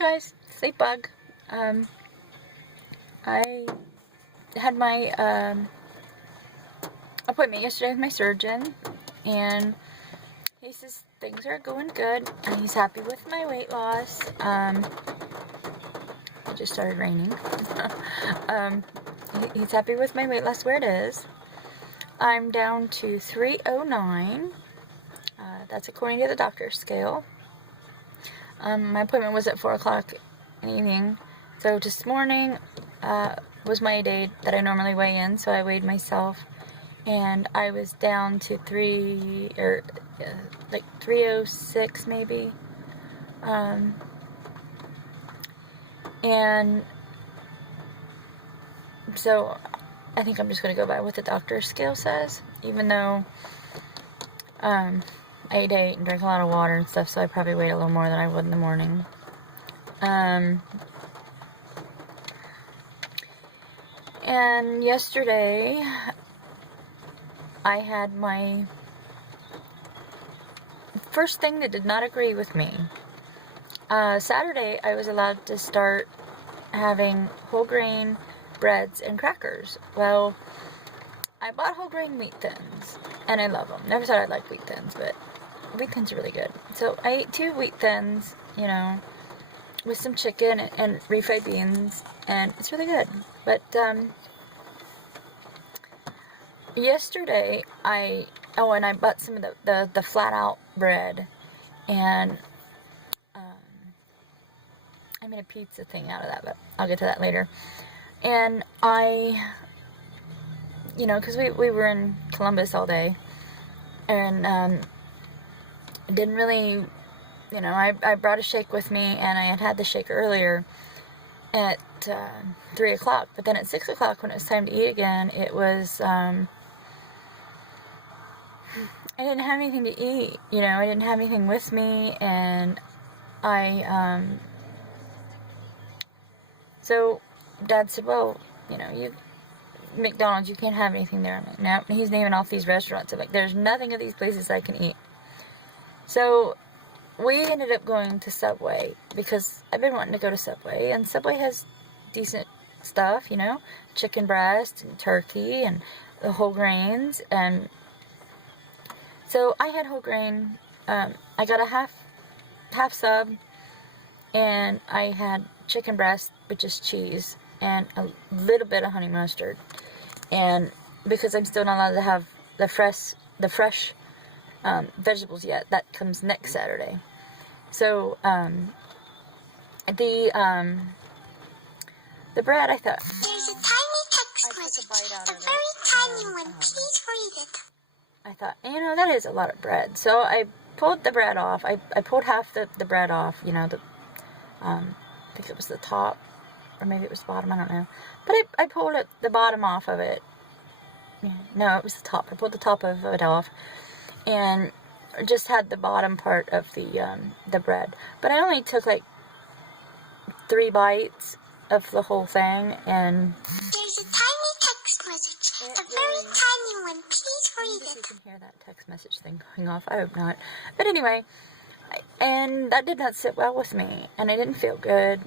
guys, sleep bug. I had my appointment yesterday with my surgeon, and he says things are going good, and he's happy with my weight loss. It just started raining. He's happy with my weight loss where it is. I'm down to 309. That's according to the doctor's scale. My appointment was at 4 o'clock in the evening. So this morning was my day that I normally weigh in, so I weighed myself, and I was down to 306 maybe. And so I think I'm just going to go by what the doctor's scale says, even though I ate and drank a lot of water and stuff, so I probably weighed a little more than I would in the morning. And yesterday I had my first thing that did not agree with me. Saturday I was allowed to start having whole grain breads and crackers. Well, I bought whole grain wheat thins, and I love them. Never thought I'd like wheat thins, but wheat thins are really good. So I ate 2 wheat thins, you know, with some chicken and refried beans, and it's really good. But yesterday I bought some of the flatout bread, and I made a pizza thing out of that, but I'll get to that later. And you know, because we were in Columbus all day, and didn't really, you know, I brought a shake with me, and I had the shake earlier at 3 o'clock, but then at 6 o'clock when it was time to eat again, it was, I didn't have anything to eat, you know, I didn't have anything with me, and so Dad said, well, you know, McDonald's, you can't have anything there. I'm like, no, he's naming off these restaurants. I'm like, there's nothing at these places I can eat. So we ended up going to Subway, because I've been wanting to go to Subway, and Subway has decent stuff, you know, chicken breast and turkey and the whole grains. And so I had whole grain. I got a half sub, and I had chicken breast with just cheese and a little bit of honey mustard. And because I'm still not allowed to have the fresh vegetables yet, that comes next Saturday. So the bread, I thought, there's a tiny text message, a very tiny one. Please read it. I thought, you know, that is a lot of bread. So I pulled the bread off. I pulled half the bread off. You know, I think it was the top, or maybe it was the bottom. I don't know. But I pulled the bottom off of it. Yeah, no, it was the top. I pulled the top of it off, and just had the bottom part of the bread. But I only took like 3 bites of the whole thing, and there's a tiny text message, a very tiny one. Please read it. You can hear that text message thing going off. I hope not. But anyway, and that did not sit well with me, and I didn't feel good.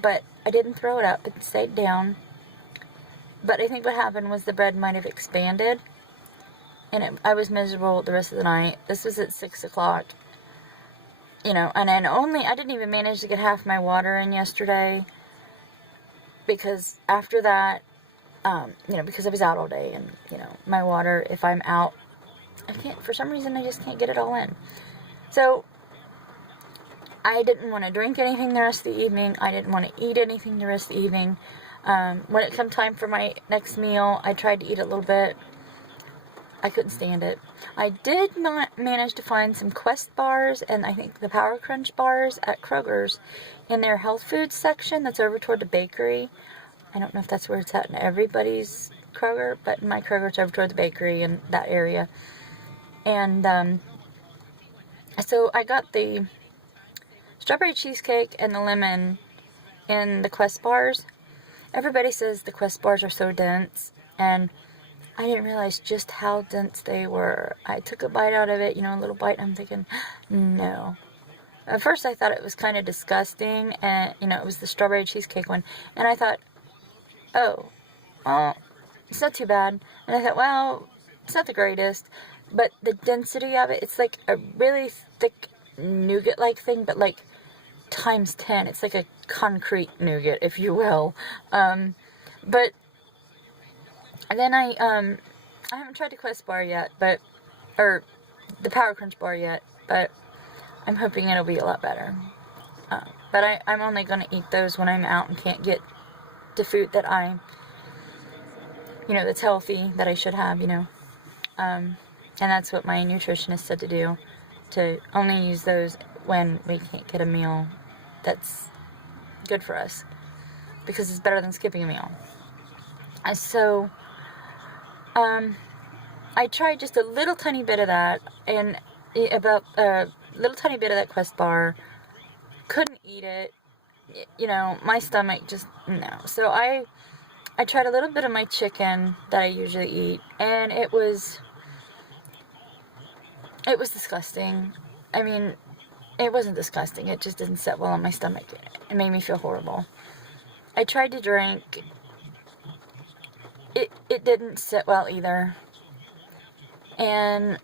But I didn't throw it up. It stayed down. But I think what happened was the bread might have expanded, and I was miserable the rest of the night. This was at 6 o'clock, you know, and then I didn't even manage to get half my water in yesterday, because after that, you know, because I was out all day, and, you know, my water, if I'm out, I can't, for some reason, I just can't get it all in. So I didn't want to drink anything the rest of the evening. I didn't want to eat anything the rest of the evening. When it come time for my next meal, I tried to eat a little bit. I couldn't stand it. I did not manage to find some Quest bars, and I think the Power Crunch bars at Kroger's in their health food section that's over toward the bakery. I don't know if that's where it's at in everybody's Kroger, but in my Kroger, it's over toward the bakery in that area. And so I got the strawberry cheesecake and the lemon in the Quest bars. Everybody says the Quest bars are so dense, and I didn't realize just how dense they were. I took a bite out of it, you know, a little bite, and I'm thinking, no, At first I thought it was kind of disgusting, and, you know, it was the strawberry cheesecake one, and I thought, oh, well, it's not too bad. And I thought, well, it's not the greatest, but the density of it, it's like a really thick nougat-like thing, but like times 10. It's like a concrete nougat, if you will. But then I haven't tried the Quest bar yet, or the Power Crunch bar yet, but I'm hoping it'll be a lot better. But I'm only going to eat those when I'm out and can't get the food that that's healthy, that I should have, and that's what my nutritionist said to do, to only use those when we can't get a meal that's good for us, because it's better than skipping a meal. So, I tried just a little tiny bit of that, and about a little tiny bit of that Quest bar. Couldn't eat it. My stomach just, no. So I tried a little bit of my chicken that I usually eat, and it was disgusting. I mean, it wasn't disgusting. It just didn't sit well on my stomach. It made me feel horrible. I tried to drink. It didn't sit well either. And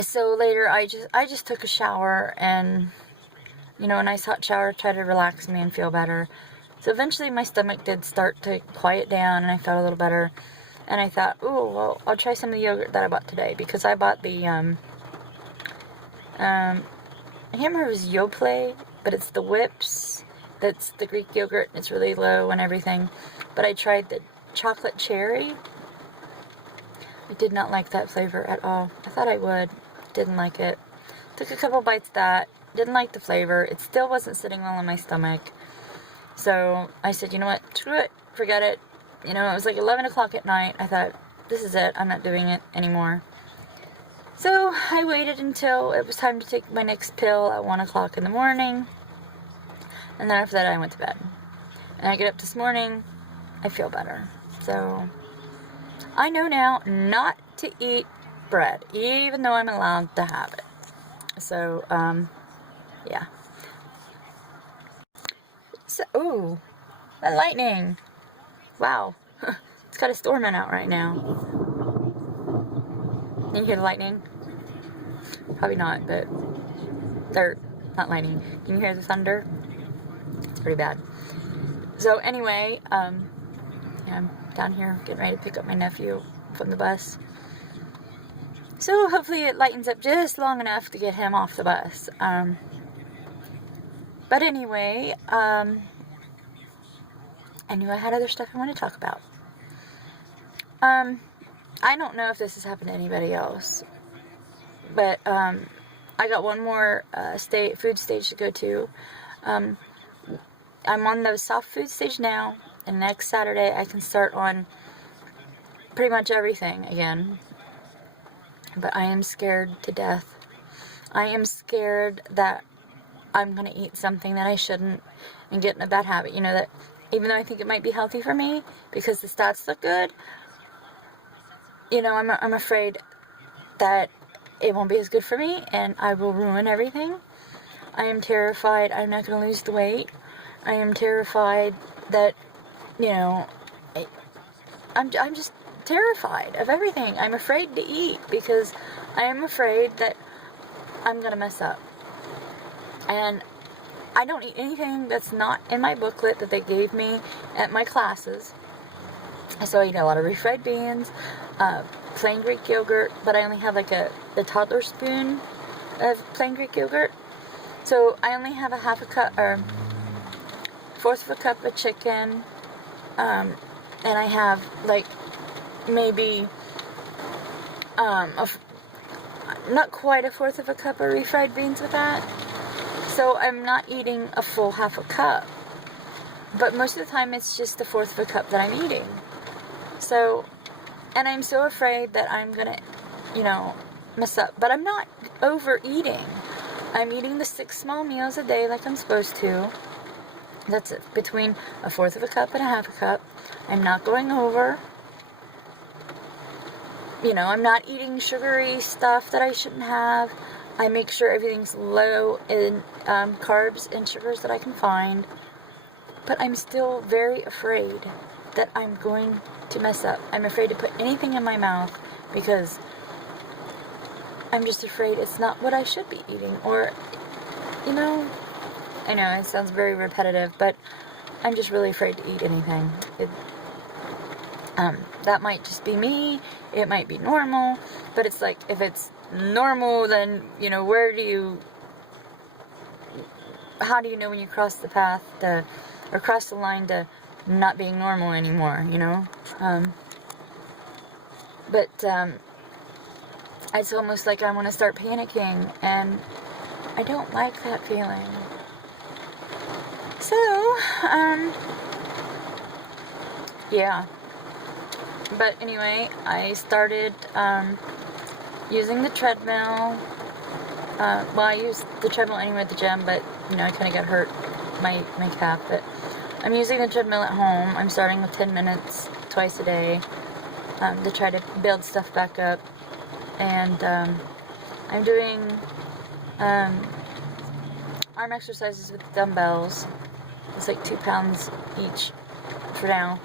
so later I just took a shower, and a nice hot shower tried to relax me and feel better. So eventually my stomach did start to quiet down, and I felt a little better. And I thought, oh, well, I'll try some of the yogurt that I bought today, because I bought the I can't remember if it was Yoplait, but it's the Whips. That's the Greek yogurt, and it's really low and everything. But I tried the chocolate cherry. I did not like that flavor at all. I thought I would. Didn't like it. Took a couple bites of that. Didn't like the flavor. It still wasn't sitting well in my stomach. So I said, you know what? Screw it. Forget it. It was like 11 o'clock at night. I thought, this is it. I'm not doing it anymore. So I waited until it was time to take my next pill at 1 o'clock in the morning. And then after that, I went to bed. And I get up this morning. I feel better. So I know now not to eat bread, even though I'm allowed to have it. So, yeah. So, ooh, that lightning. Wow. It's got a storm out right now. Can you hear the lightning? Probably not, but, or, not lightning. Can you hear the thunder? It's pretty bad. So, anyway, I'm down here getting ready to pick up my nephew from the bus. So hopefully it lightens up just long enough to get him off the bus. But anyway, I knew I had other stuff I wanted to talk about. I don't know if this has happened to anybody else, but I got one more food stage to go to. I'm on the soft food stage now, and next Saturday I can start on pretty much everything again. But I am scared to death. I am scared that I'm going to eat something that I shouldn't and get in a bad habit. That even though I think it might be healthy for me because the stats look good, I'm afraid that it won't be as good for me and I will ruin everything. I am terrified I'm not going to lose the weight. I am terrified that, I'm just terrified of everything. I'm afraid to eat because I am afraid that I'm gonna mess up. And I don't eat anything that's not in my booklet that they gave me at my classes. So I eat a lot of refried beans, plain Greek yogurt, but I only have like the toddler spoon of plain Greek yogurt. So I only have a half a cup or fourth of a cup of chicken, and I have like maybe not quite a fourth of a cup of refried beans with that. So I'm not eating a full half a cup, but most of the time it's just a fourth of a cup that I'm eating. So, and I'm so afraid that I'm gonna mess up, but I'm not overeating. I'm eating the 6 small meals a day like I'm supposed to. That's between a fourth of a cup and a half a cup. I'm not going over. I'm not eating sugary stuff that I shouldn't have. I make sure everything's low in carbs and sugars that I can find. But I'm still very afraid that I'm going to mess up. I'm afraid to put anything in my mouth because I'm just afraid it's not what I should be eating. Or, you know, I know it sounds very repetitive, but I'm just really afraid to eat anything. That might just be me. It might be normal. But it's like, if it's normal, then, you know, how do you know when you cross the path or cross the line to not being normal anymore, you know? It's almost like I want to start panicking, and I don't like that feeling. So, yeah. But anyway, I started using the treadmill. Well, I use the treadmill anyway at the gym, but, you know, I kind of got hurt my calf. But I'm using the treadmill at home. I'm starting with 10 minutes twice a day to try to build stuff back up. And I'm doing arm exercises with dumbbells. It's like 2 pounds each for now.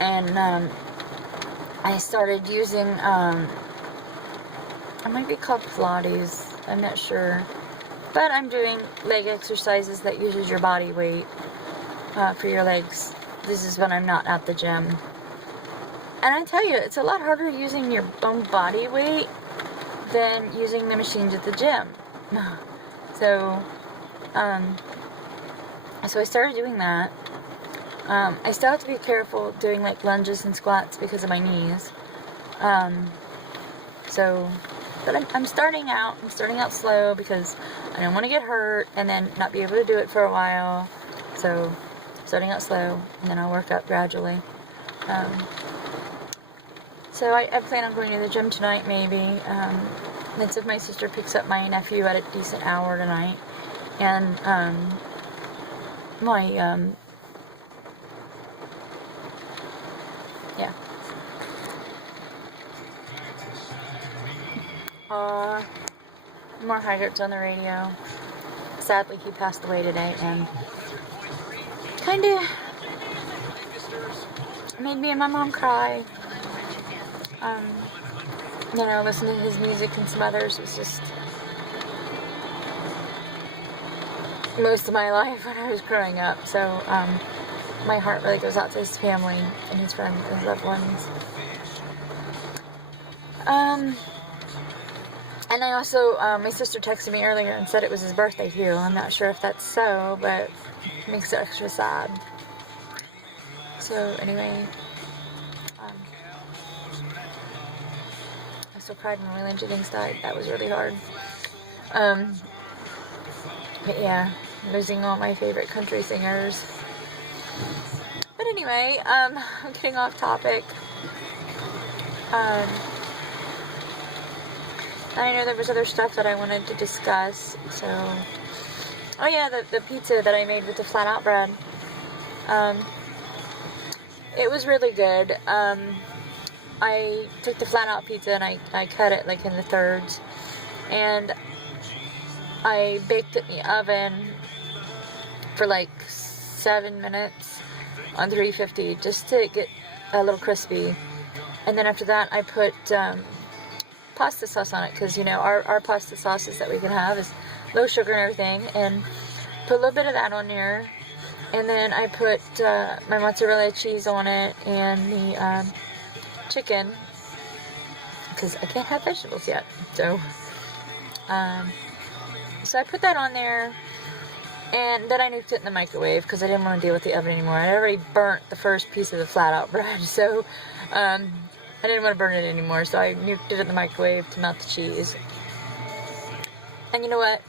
And I started using, it might be called Pilates, I'm not sure. But I'm doing leg exercises that uses your body weight for your legs. This is when I'm not at the gym. And I tell you, it's a lot harder using your own body weight than using the machines at the gym. So I started doing that. I still have to be careful doing like lunges and squats because of my knees. But I'm starting out. I'm starting out slow because I don't want to get hurt and then not be able to do it for a while. So starting out slow, and then I'll work up gradually. So I plan on going to the gym tonight, maybe. That's if my sister picks up my nephew at a decent hour tonight. And yeah. Merle Haggard's on the radio. Sadly, he passed away today, and kind of made me and my mom cry. You know, listening to his music and some others was just most of my life when I was growing up. So, my heart really goes out to his family and his friends and his loved ones. And I also, my sister texted me earlier and said it was his birthday too. I'm not sure if that's so, but it makes it extra sad. So anyway, I still cried when Waylon Jennings died. That was really hard. But yeah, losing all my favorite country singers. But anyway, I'm getting off topic. I know there was other stuff that I wanted to discuss, so... Oh yeah, the pizza that I made with the flatout bread. It was really good. I took the flatout pizza and I cut it like in the thirds. And I baked it in the oven for like 7 minutes on 350 just to get a little crispy. And then after that I put pasta sauce on it, because you know our pasta sauces that we can have is low sugar and everything, and put a little bit of that on there. And then I put my mozzarella cheese on it and the chicken, because I can't have vegetables yet. So I put that on there, and then I nuked it in the microwave because I didn't want to deal with the oven anymore. I already burnt the first piece of the flat-out bread, so I didn't want to burn it anymore, so I nuked it in the microwave to melt the cheese. And you know what?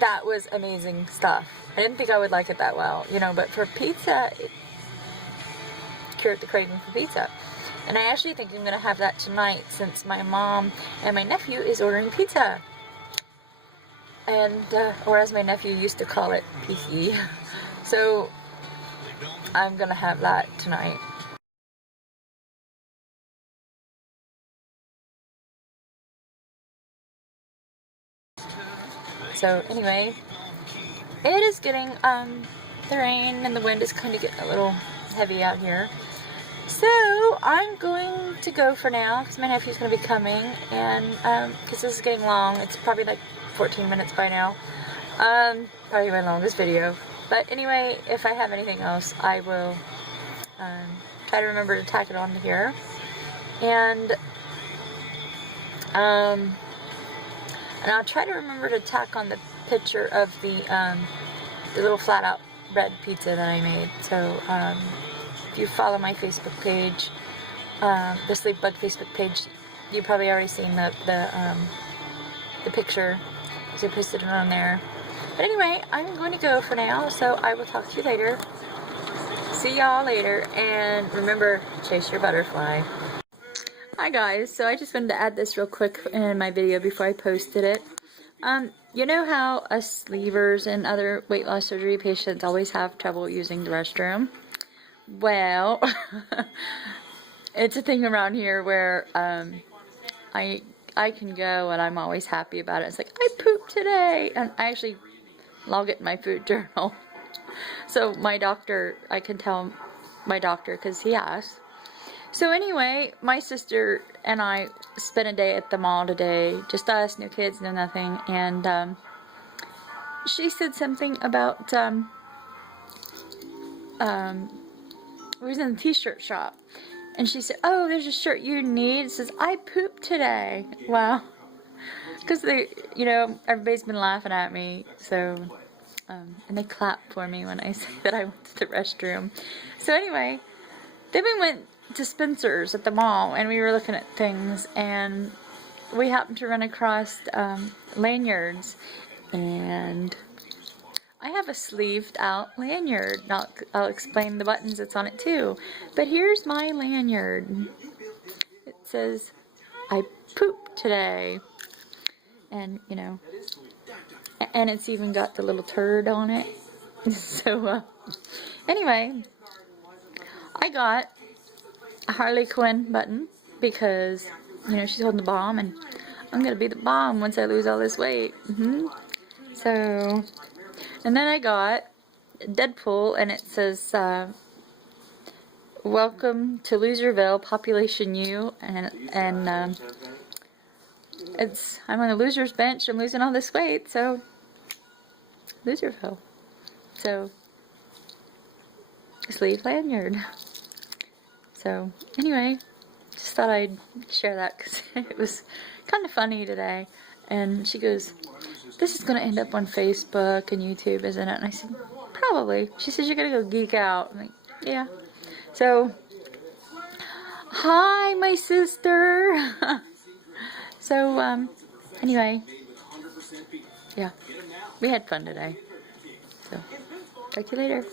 That was amazing stuff. I didn't think I would like it that well, you know, but for pizza, it cured the craving for pizza. And I actually think I'm going to have that tonight, since my mom and my nephew is ordering pizza. And, or as my nephew used to call it, PC. So, I'm going to have that tonight. So anyway, it is getting, the rain and the wind is kind of getting a little heavy out here. So I'm going to go for now because my nephew's going to be coming, and because this is getting long, it's probably like 14 minutes by now. Probably my longest video. But anyway, if I have anything else, I will try to remember to tack it onto here. And I'll try to remember to tack on the picture of the little flat out bread pizza that I made. So if you follow my Facebook page, the Sleep Bug Facebook page, you've probably already seen the picture, because I posted it on there. But anyway, I'm going to go for now, so I will talk to you later. See y'all later, and remember, chase your butterfly. Hi guys, so I just wanted to add this real quick in my video before I posted it. You know how us sleevers and other weight loss surgery patients always have trouble using the restroom? Well, it's a thing around here where I can go and I'm always happy about it. It's like, I pooped today, and I actually log it in my food journal. So my doctor, I can tell my doctor because he asked. So anyway, my sister and I spent a day at the mall today, just us, no kids, no nothing, and she said something about we was in the t-shirt shop, and she said, oh, there's a shirt you need. It says, I pooped today. Wow. Because they, you know, everybody's been laughing at me, so, and they clap for me when I say that I went to the restroom. So anyway, then we went to Spencer's at the mall, and we were looking at things, and we happened to run across lanyards, and I have a sleeved out lanyard. I'll explain the buttons that's on it too. But here's my lanyard. It says, I pooped today. And, you know, and it's even got the little turd on it. So, anyway, I got a Harley Quinn button because, you know, she's holding the bomb, and I'm going to be the bomb once I lose all this weight. So, and then I got Deadpool, and it says, welcome to Loserville, population U, and I'm on the loser's bench, I'm losing all this weight, so, Loserville. So, sleeve lanyard. So, anyway, just thought I'd share that because it was kind of funny today. And she goes, this is going to end up on Facebook and YouTube, isn't it? And I said, probably. She says, you're going to go geek out. I'm like, yeah. So, hi, my sister. So, anyway, yeah, we had fun today. So, talk to you later.